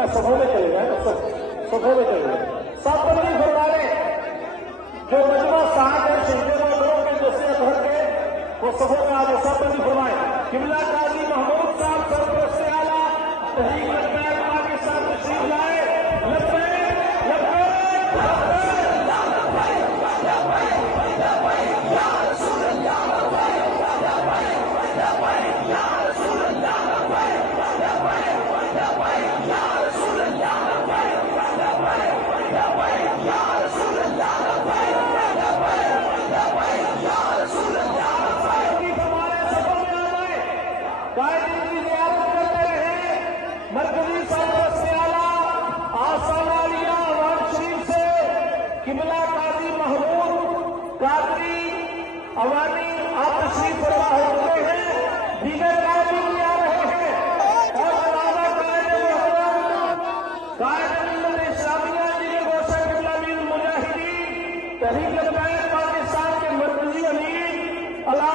किबला सफों में चले गए, सफों में चले गए। सब बंदी फरमाने जो मजमा साथ है शहीद के जैसे अतहर के वो सफों में आगे सब बंदी फरमाए। किबला काजी महमूद साहब सरपरस्त से आला तहरीक लब्बैक पाकिस्तान तशरीफ लाए। मरकजी सरपरस्त से आला आसाना लिया अवान शरीफ से किबला काजी महमूद कादरी अवानी आप तशरीफ फरमा होते हैं। दीगर काजी भी आ रहे हैं और अलावा कायद इस्लामिया जिले गोशा किबला मीर मुजाहिदीन तहरीक लब्बैक पाकिस्तान के मरकजी अमीर अला